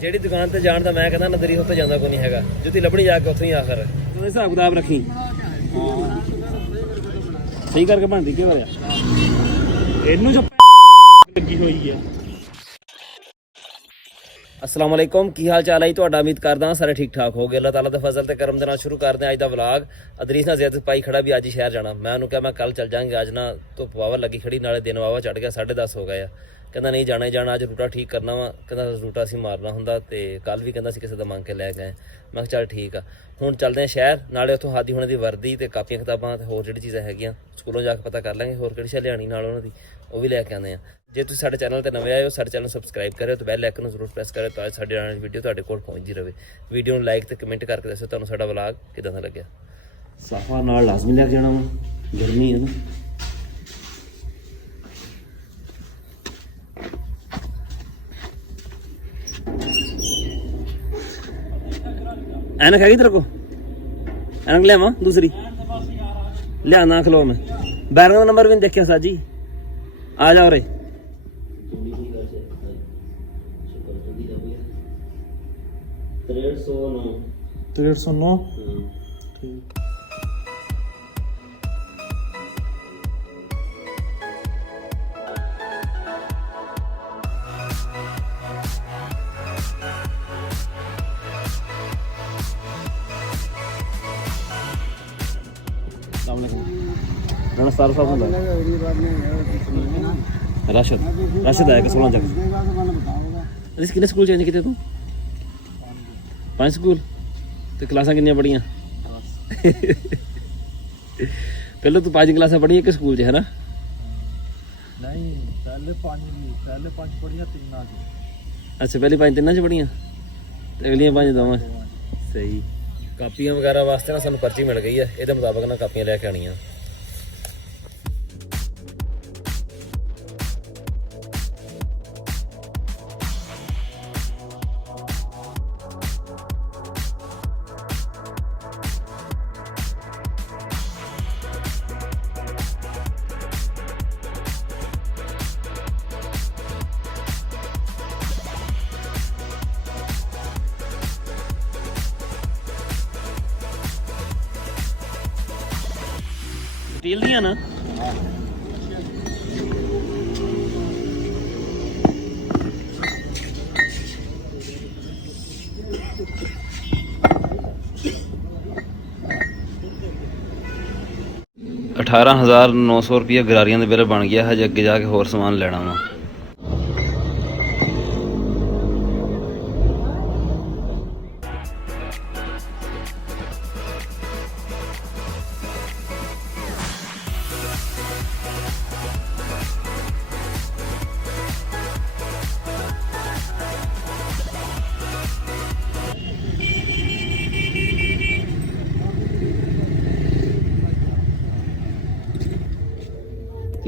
ਜਿਹੜੀ ਦੁਕਾਨ ਤੇ ਜਾਣ ਦਾ ਮੈਂ ਕਹਿੰਦਾ ਨਜ਼ਰੀ ਉੱਤੇ ਜਾਂਦਾ ਕੋਈ ਨਹੀਂ ਹੈਗਾ, ਜੁੱਤੀ ਲੱਭਣੀ ਜਾ ਕੇ ਉੱਥੋਂ ਹੀ ਆਖਰ। ਤੂੰ ਹਿਸਾਬ ਕਿਤਾਬ ਰੱਖੀ ਸਹੀ ਕਰਕੇ ਬਣਦੀ ਕਿ ਹੋਇਆ ਇਹਨੂੰ ਜੋ ਲੱਗੀ ਹੋਈ ਹੈ। अस्सलाम वालेकुम, की हाल चाल है ਤੁਹਾਡਾ? उम्मीद करदा सारे ठीक ठाक हो गए। अल्लाह ताला दे फजल ते करम दे नाल शुरू करते हैं अज दा व्लॉग। अदरीस ना ज़िद पाई खड़ा भी अज ही शहर जाना। मैं उन्होंने कहा मैं कल चल जाएंगे, अज ना धुप वावा लगी खड़ी, नाले दिन वावा चढ़ गया, 10:30 हो गए। कहता नहीं जाना ही जाना, अज रूटा ठीक करना वा। कहता रूटा असीं मारना हुंदा ते कल भी कहता किसी दा मंग के लै गए। मैं चल ठीक आ, हुण चलते हैं शहर, नाले उत्थों हादी हुणां दी वर्दी ते कापियां किताबां ते होर जिहड़ी चीज़ां हैगियां स्कूलों जाके पता कर लांगे, होर किहड़ी शै लिआनी नाल उन्हां दी ਉਹ ਵੀ ਲੈ ਕੇ ਆਉਂਦੇ ਆ। ਜੇ ਤੁਸੀਂ ਸਾਡੇ ਚੈਨਲ ਤੇ ਨਵੇਂ ਆਏ ਹੋ, ਸਾਡੇ ਚੈਨਲ ਸਬਸਕ੍ਰਾਈਬ ਕਰਿਓ ਤੇ ਬੈਲ ਆਈਕਨ ਨੂੰ ਜ਼ਰੂਰ ਪ੍ਰੈਸ ਕਰਿਓ ਤਾਂ ਸਾਡੀ ਆਉਣ ਵਾਲੀ ਵੀਡੀਓ ਤੁਹਾਡੇ ਕੋਲ ਪਹੁੰਚਦੀ ਰਹੇ। ਵੀਡੀਓ ਨੂੰ ਲਾਈਕ ਤੇ ਕਮੈਂਟ ਕਰਕੇ ਦੱਸੋ ਤੁਹਾਨੂੰ ਸਾਡਾ ਵਲੌਗ ਕਿਦਾਂ ਦਾ ਲੱਗਿਆ। ਸਾਫਾ ਨਾਲ ਲਾਜ਼ਮੀ ਲੈ ਕੇ ਜਾਣਾ ਵਾ, ਗਰਮੀ ਹੈ ਨਾ। ਐਨਕ ਹੈਗੀ ਤੇਰੇ ਕੋ? ਐਨਕ ਲਿਆਵਾਂ ਦੂਸਰੀ? ਲਿਆਣਾ ਖਲੋ ਮੈਂ बैरंग का नंबर भी नहीं देखा साजी। आ जाओ रे। 309 राशिद राशिद आया 16 जग। कितने स्कूल चेंज किए तू? 5 स्कूल तो क्लासा कितनी पढ़िया? पहले तू 5 क्लासा पढ़ी एक स्कूल है ना? नहीं, पहले 5 पढ़िया 3 आ। अच्छा, पहली 5 3 च पढ़िया, अगलियां 5 दोवें। सही। कापियां वगैरह वास्ते ना सानू पर्ची मिल गई है, ये मुताबिक ना कापियां लैके आनियां। स्टील दी ना? ₹18,900 गरारियां दे बिल बन गया। हजे अगे जाके होर समान लेना वा।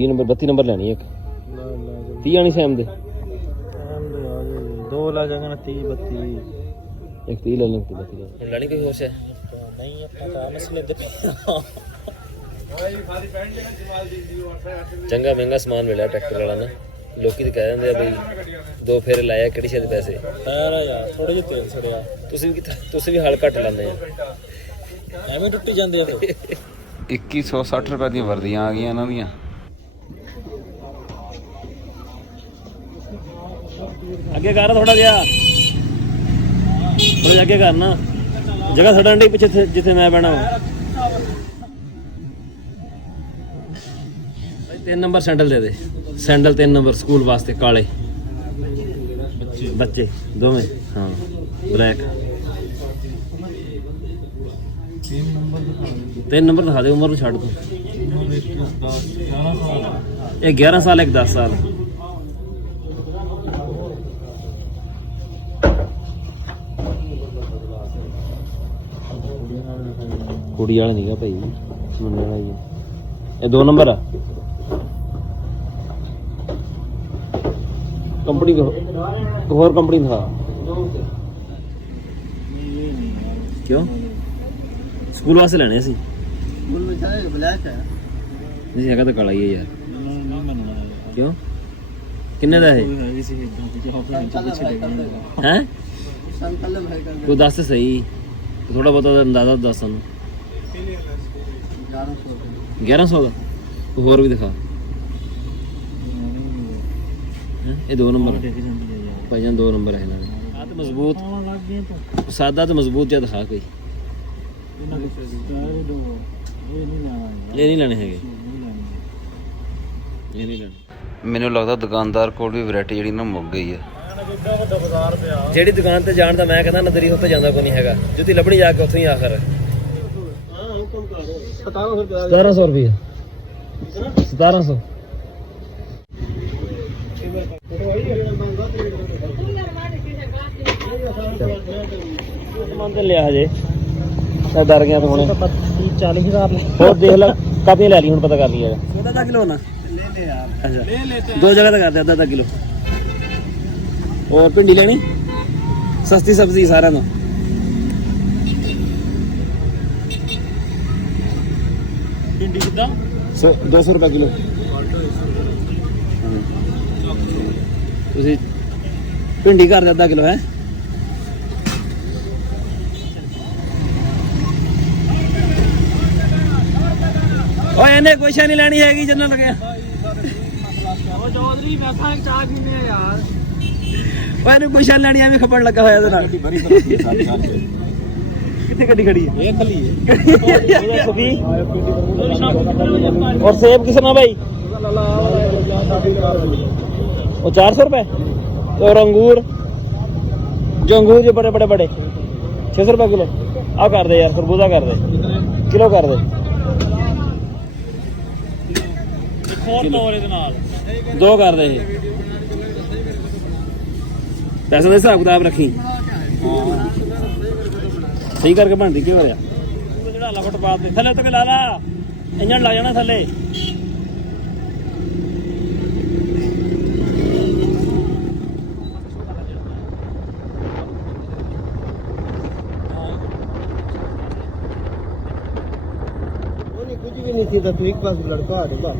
नंबर 32 नंबर लेनी एक 30 आनी सैम दे 2 ला जाएगा ना 30 32 एक 30 ले लें 32 लेनी कोई होश है नहीं अपना मसले दे। चंगा महंगा समान मिला ट्रैक्टर वाला ना। लोकी तो कह देंगे बई 2 फेरे लाया किहड़ी शे दे पैसे यार थोड़े जिहे तेल सड़िया। तुसीं भी हल घट लाने एवें टुੱਟੀ ਜਾਂਦੇ ਆ। 2160 रुपए दी वर्दियां आ गईयां इन्हां दियां। ਅੱਗੇ ਕਰ ਥੋੜਾ ਜਿਹਾ, ਥੋੜਾ ਅੱਗੇ ਕਰਨਾ, ਜਗ੍ਹਾ ਛੱਡਣ ਦੀ ਪਿੱਛੇ ਜਿੱਥੇ ਮੈਂ ਬਹਿਣਾ। 3 ਨੰਬਰ ਸੈਂਡਲ ਦੇ ਦੇ, ਸੈਂਡਲ 3 ਨੰਬਰ ਸਕੂਲ ਵਾਸਤੇ ਕਾਲੇ ਬੱਚੇ ਦੋਵੇਂ। ਹਾਂ ਬਲੈਕ 3 ਨੰਬਰ ਦਿਖਾ ਦੇ। ਉਮਰ ਨੂੰ ਛੱਡ ਤੂੰ। ਇਹ 11 ਸਾਲ ਇੱਕ 10 ਸਾਲ। कुड़ी वाला नहीं भाई, मुंडे वाला ही है। ये 2 नंबर है कंपनी को, और कंपनी था क्यों? स्कूल वास्ते लेने सी। स्कूल में ब्लैक है जी, हैगा तो काला ही है यार। नहीं क्यों? ਕਿੰਨੇ ਦਾ ਇਹ ਹੈਗੀ ਸੀ ਇਦਾਂ ਦੀ ਜੋ ਆਪਣੇ ਪਿੱਛੇ ਲੈ ਗਏ ਹੈ ਤੂੰ ਦੱਸ ਸਹੀ ਥੋੜਾ ਬਹੁਤਾ ਅੰਦਾਜ਼ਾ ਦੱਸ ਸਾਨੂੰ 1100 ਦਾ ਤੂੰ ਹੋਰ ਵੀ ਦਿਖਾ ਹੈਂ? ਇਹ 2 ਨੰਬਰ ਭਾਈ ਜਾਨ 2 ਨੰਬਰ ਹੈ ਇਹਨਾਂ ਦੇ ਆ ਤੇ ਮਜ਼ਬੂਤ ਲੱਗ ਗਏ ਤਾਂ ਸਾਦਾ ਤੇ ਮਜ਼ਬੂਤ ਜਿਹਾ ਦਿਖਾ ਕੋਈ ਇਹਨਾਂ ਦੇ ਸਾਰੇ ਦੋ ਇਹ ਨਹੀਂ ਲੈਣਾ ਇਹ ਨਹੀਂ ਲੈਣੇ ਹੈਗੇ ਇਹ ਨਹੀਂ ਲੈਣੇ ਮੈਨੂੰ ਲੱਗਦਾ ਦੁਕਾਨਦਾਰ ਕੋਲ ਵੀ ਵੈਰਾਈਟੀ ਜਿਹੜੀ ਨਾ ਮੁੱਕ ਗਈ ਹੈ ਕਿੱਡਾ ਵੱਡਾ ਬਾਜ਼ਾਰ ਪਿਆ ਜਿਹੜੀ ਦੁਕਾਨ ਤੇ ਜਾਣ ਦਾ ਮੈਂ ਕਹਿੰਦਾ ਨਜ਼ਰੀ ਉੱਤੇ ਜਾਂਦਾ ਕੋਈ ਨਹੀਂ ਹੈਗਾ ਜੁੱਤੀ ਲੱਭਣੀ ਜਾ ਕੇ ਉੱਥੇ ਹੀ ਆਖਰ ਹਾਂ ਹੁਕਮ ਕਰ 1700 ਰੁਪਏ 1700 ਸਮਾਨ ਤੇ ਲਿਆ ਹਜੇ ਮੈਂ ਡਰ ਗਿਆ ਤੂੰ ਹੁਣੇ 40000 ਹੋਰ ਦੇਖ ਲੈ ਕਾਪੀਆਂ ਲੈ ਲਈ ਹੁਣ ਪਤਾ ਕਰ ਲਈ ਹੈਗਾ ਅੱਧਾ ਕਿਲੋ ਨਾ ਲੈ ਲੈ ਯਾਰ ਅੱਛਾ ਲੈ ਲੈ दो जगह तक करते आधा किलो और भिंडी लेनी सस्ती सब्जी सारा तो भिंडी कितना 200 रुपये किलो ਤੁਸੀਂ भिंडी कर दे आधा किलो है ओए इन्हें कोई शै नहीं लेनी हैगी जिन्ना लगे ਉਹ ਚੌਧਰੀ ਮੈਂ ਖਾਂ ਚਾਹ ਪੀਨੇ ਯਾਰ ओए इन्हें कोई शै लेनी ਐਵੇਂ ਖੱਪਣ ਲੱਗਾ ਹੋਇਆ ਇਹਦੇ ਨਾਲ ਬੜੀ ਬੜੀ ਸਾਡੀ ਸਾਲ ਚ ਕਿੱਥੇ ਗੱਡੀ ਖੜੀ ਹੈ ਇਹ ਖਲੀ ਹੈ और सेब कितना भाई वो 400 रुपए और अंगूर जो अंगूर जो बड़े बड़े बड़े 600 रुपए किलो आ कर दे यार खरबूजा कर दे किलो कर दे ਹੋਰ ਤੋਰ ਇਹਦੇ ਨਾਲ 2 कर दे पैसे का हिसाब किताब रखी सही करके बनती क्यों हो ਜਿਹੜਾ ਲਫਟ ਪਾ ਦੇ ਥੱਲੇ ਉੱਤੇ ਲਾ ਲਾ ਇੰਜਣ ਲਾ ਜਾਣਾ ਥੱਲੇ कुछ भी नहीं थी तो एक पास लड़का आ रहा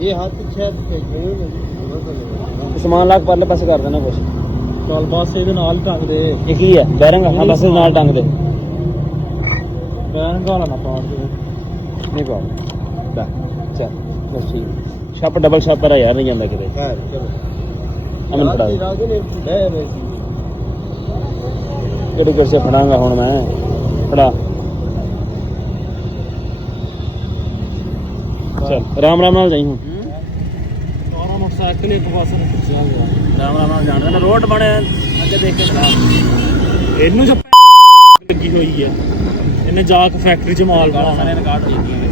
ये हाथ छह समान लाख परले पासे कर देना कुछ ਚੱਲ ਬਸ ਇਹਦੇ ਨਾਲ ਟੰਗ ਦੇ ये की है बैरंग हाँ बस नाल टंग दे ਬੈਨ ਗਾਲਾ ਨਾ ਪਾ ਦੇ नहीं प्रॉब्लम चल बस ठीक छाप डबल छापर है यार नहीं जाता किते खैर चलो अमन फड़ा दे राजू ने ले रहे थी केड़ी कुर्सी फड़ांगा हुन मैं फड़ा चल राम राम नाल जाई हूं ਸਾਰਾ ਮੋਟਰਸਾਈਕਲ ਇੱਕ ਪਾਸੇ ਨੂੰ ਖਿੱਚਿਆ ਗਿਆ राम राम नाल जान देना रोड बने अगे देख के चला ਇਹਨੂੰ ਜੋ ਲੱਗੀ ਹੋਈ ਹੈ ਇਹਨੇ ਜਾ ਕੇ ਫੈਕਟਰੀ 'ਚ ਮਾਲ ਬਣਾਉਣਾ रिकॉर्ड हो जाती है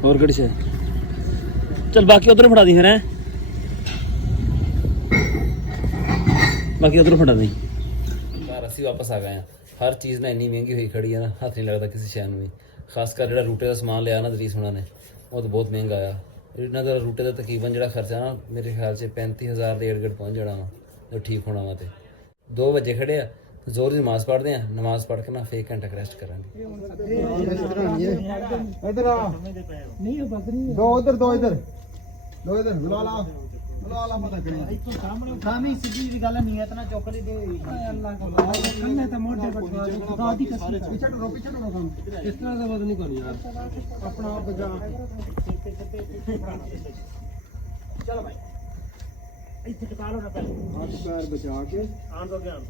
और कड़ी से चल बाकी उधर फड़ा दी फिर हैं बाकी उधर फड़ा दी यार ਅਸੀਂ ਵਾਪਸ ਆ ਗਏ ਆ ਹਰ ਚੀਜ਼ ਨਾ ਇੰਨੀ ਮਹਿੰਗੀ ਹੋਈ ਖੜੀ ਆ ਨਾ ਹੱਥ ਨਹੀਂ ਲੱਗਦਾ ਕਿਸੇ ਸ਼ੈ ਨੂੰ ਵੀ ਖਾਸ ਕਰ ਜਿਹੜਾ ਰੂਟੇ ਦਾ ਸਮਾਨ ਲਿਆ ਨਾ ਦਰੀਸ ਹੁਣਾਂ ਨੇ ਉਹ ਤਾਂ ਬਹੁਤ ਮਹਿੰਗਾ ਆ ਇਹਨਾਂ ਦਾ ਰੂਟੇ ਦਾ ਤਕਰੀਬਨ ਜਿਹੜਾ ਖਰਚਾ ਨਾ ਮੇਰੇ ਖਿਆਲ 'ਚ 35000 ਦੇ ਏੜ ਪਹੁੰਚ ਜਾਣਾ ਵਾ ਜੋ ਠੀਕ ਹੋਣਾ ਵਾ ਤੇ 2 ਵਜੇ ਖੜੇ ਆ ਜ਼ੋਰ ਦੀ ਨਮਾਜ਼ ਪੜ੍ਹਦੇ ਆ ਨਮਾਜ਼ ਪੜ੍ਹ ਕੇ ਨਾ ਫੇਰ ਘੰਟਾ ਰੈਸਟ ਕਰਾਂਗੇ इधर आ ਨਹੀਂ ਉਹ ਬਦਰੀ दो उधर दो इधर बुला ला पता करें ਸਾਹਮਣੇ ਸਿੱਧੀ ਦੀ ਗੱਲ ਨੀਅਤ ਨਾਲ ਚੁੱਕ ਲਈ ਦੇ ਅੱਲਾਹ ਦਾ ਕੰਨੇ ਤਾਂ ਮੋਢੇ ਪਟਵਾ ਦੇ ਖੁਦਾ ਦੀ ਕਸਮ पीछे टुरो काम इस तरह से बात नहीं करनी यार अपना आप बचा ਚਲੋ ਭਾਈ ਇੱਥੇ ਟਿਕਾ ਲਓ ਨਾ ਪਹਿਲੇ हाथ पैर बचा के ਆਣ ਦੋ ਗਿਆਨ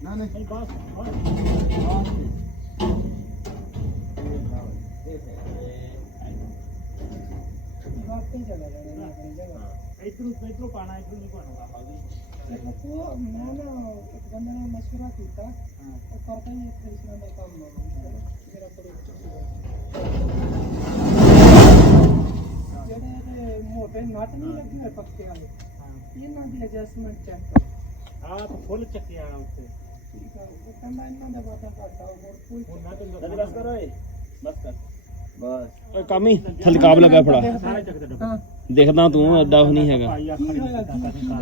ना नहीं ਬਸ ਇੱਥੇ ਇਧਰੋਂ ਪਾਣਾ ਇਧਰੋਂ ਨਹੀਂ ਪਾਣਾ ਦੇਖੋ ਮੈਂ ਨਾ ਇੱਕ ਬੰਦੇ ਨਾਲ ਮਸ਼ਵਰਾ ਕੀਤਾ ਉਹ ਕਰਦਾ ਹੀ ਇਸ ਤਰ੍ਹਾਂ ਦਾ ਕੰਮ ਮੇਰਾ ਬੜੇ ਜਿਹੜੇ ਮੋਟੇ ਨਟ ਨਹੀਂ ਲੱਗੇ ਹੋਏ ਪੱਕੇ ਵਾਲੇ ਇਹਨਾਂ ਦੀ ਐਡਜਸਟਮੈਂਟ ਚੈੱਕ ਕਰੋ ਆ ਤਾਂ ਫੁੱਲ ਚੱਕਿਆ ਉੱਤੇ ਠੀਕ ਆ ਉਹ ਕਹਿੰਦਾ ਇਹਨਾਂ ਦਾ ਵਾਦਾ ਘਾਟਾ ਹੋਰ ਕੋਈ ਬਸ ਕਰੋ ਬਸ ਕਰ ਓਏ ਕੰਮ ਹੀ ਥੱਲੇ ਕਾਬਲਾ ਪਿਆ ਫੜਾ ਸਾਰੇ ਚੱਕ ਦੇ ਹਾਂ ਦੇਖਦਾ ਤੂੰ ਐਡਾ ਉਹ ਨਹੀਂ ਹੈਗਾ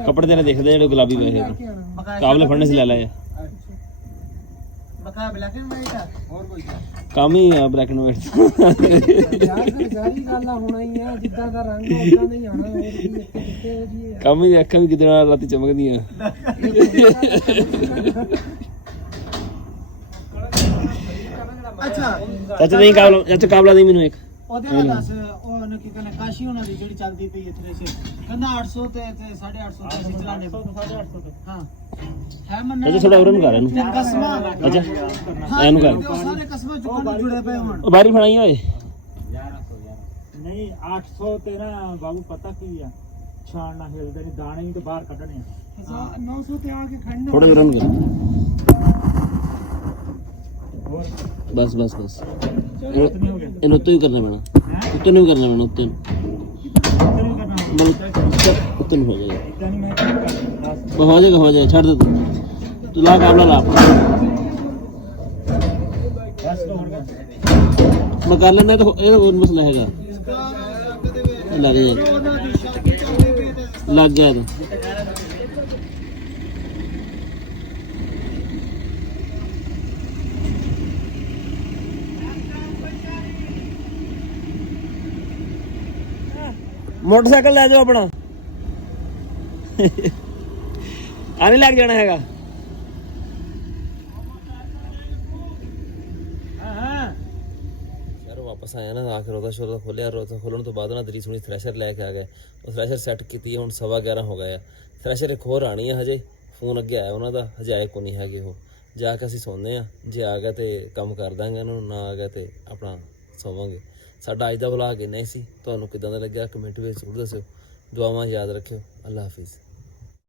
ਕੱਪੜੇ ਤੇਰੇ ਦਿਖਦੇ ਜਿਹੜੇ ਗੁਲਾਬੀ ਪਏ ਕਾਬਲੇ ਫੜਨੇ ਸੀ ਲੈ ਲੈ ਬਕਾ ਬਲੈਕ ਐਂਡ ਵਾਈਟ ਆ ਹੋਰ ਕੋਈ ਕੰਮ ਹੀ ਆ ਬਲੈਕ ਐਂਡ ਵਾਈਟ ਯਾਰ ਸਾਰੀ ਗੱਲ ਆ ਹੋਣਾ ਹੀ ਆ ਜਿੱਦਾਂ ਦਾ ਰੰਗ ਉਦਾਂ ਦਾ ਹੀ ਆਣਾ ਹੋਰ ਕੀ ਕਿਤੇ ਜੀ ਕੰਮ ਹੀ ਅੱਖਾਂ ਵੀ ਕਿਤੇ ਨਾਲ ਰਾਤੀ ਚਮਕਦੀਆਂ ਅੱਛਾ ਚਾਚਾ ਨਹੀਂ ਕਾਬਲਾ ਚਾਚਾ ਕਾਬਲਾ ਦੇ ਮੈਨੂੰ ਇੱਕ ਉਹਦੇ ਨਾਲ ਦੱਸ ਉਹਨੇ ਕੀ ਕਹਿੰਦਾ ਕਾਸ਼ੀ ਉਹਨਾਂ ਦੀ ਜਿਹੜੀ ਚੱਲਦੀ ਪਈ ਇੱਥੇ ਸੇ ਕਹਿੰਦਾ 800 ਤੇ 850 ਤੇ ਅਸੀਂ ਚਲਾਣੇ 850 ਤੇ ਹਾਂ ਹੈ ਮੰਨਣਾ ਚਾਚਾ ਥੋੜਾ ਉਰਨ ਕਰ ਇਹਨੂੰ ਕਸਮਾਂ ਅੱਛਾ ਇਹਨੂੰ ਕਰ ਉਹ ਸਾਰੇ ਕਸਮਾਂ ਚੁੱਕਣ ਨੂੰ ਜੁੜੇ ਪਏ ਹੋਣ ਉਹ ਬਾਰੀ ਫੜਾਈ ਓਏ ਨਹੀਂ 800 ਤੇ ਨਾ ਬਾਬੂ ਪਤਾ ਕੀ ਆ ਛਾਣ ਨਾ ਹਿਲਦੇ ਨਹੀਂ ਦਾਣੇ ਵੀ ਤੇ ਬਾਹਰ ਕੱਢਣੇ ਆ 900 ਤੇ ਆ ਕੇ ਖੜਨਾ ਥੋੜਾ ਉਰਨ ਕਰ ਬਸ ਬਸ ਬਸ ਇਹਨੂੰ ਉੱਤੇ ਹੀ ਕਰਨਾ ਪੈਣਾ ਉੱਤੇ ਨੂੰ ਕਰਨਾ ਪੈਣਾ ਉੱਤੇ ਉੱਤੇ ਨੂੰ ਹੋ ਜਾਏਗਾ ਇਦਾਂ ਨਹੀਂ ਮੈਂ ਹੋ ਜਾਏਗਾ ਛੱਡ ਦੇ ਤੂੰ ਲਾ ਕਾਬਲਾ ਲਾ ਬਸ ਤੋਂ ਹੁਣ ਮੈਂ ਕਰ ਲੈਣਾ ਤਾਂ ਇਹਦਾ ਕੋਈ ਮਸਲਾ ਹੈਗਾ ਲੱਗ ਜਾਏਗਾ ਲੱਗ ਗਿਆ ਤਾਂ मोटरसाइकिल ले जाओ अपना आने लग जाना हैगा यार वापस आया ना आखिर रोता शोता खोलिया रोता खोलने तो बाद ना दरी सुनी थ्रैशर लैके आ गए और थ्रैशर सैट की हुण 11:15 हो गए थ्रैशर एक होर आनी है हजे फोन अगे आया उन्होंने हजे आए को नहीं है जाके असीं सोने जे आ गए तो काम कर देंगे उन्होंने ना आ गए तो अपना सोवांगे ਸਾਡਾ ਅੱਜ ਦਾ ਵਲੌਗ ਇੰਨਾ ਹੀ ਸੀ ਤੁਹਾਨੂੰ ਕਿਦਾਂ ਦਾ ਲੱਗਿਆ ਕਮੈਂਟ ਵਿੱਚ ਜ਼ਰੂਰ ਦੱਸਿਓ ਦੁਆਵਾਂ ਯਾਦ ਰੱਖਿਓ ਅੱਲਾ ਹਾਫਿਜ਼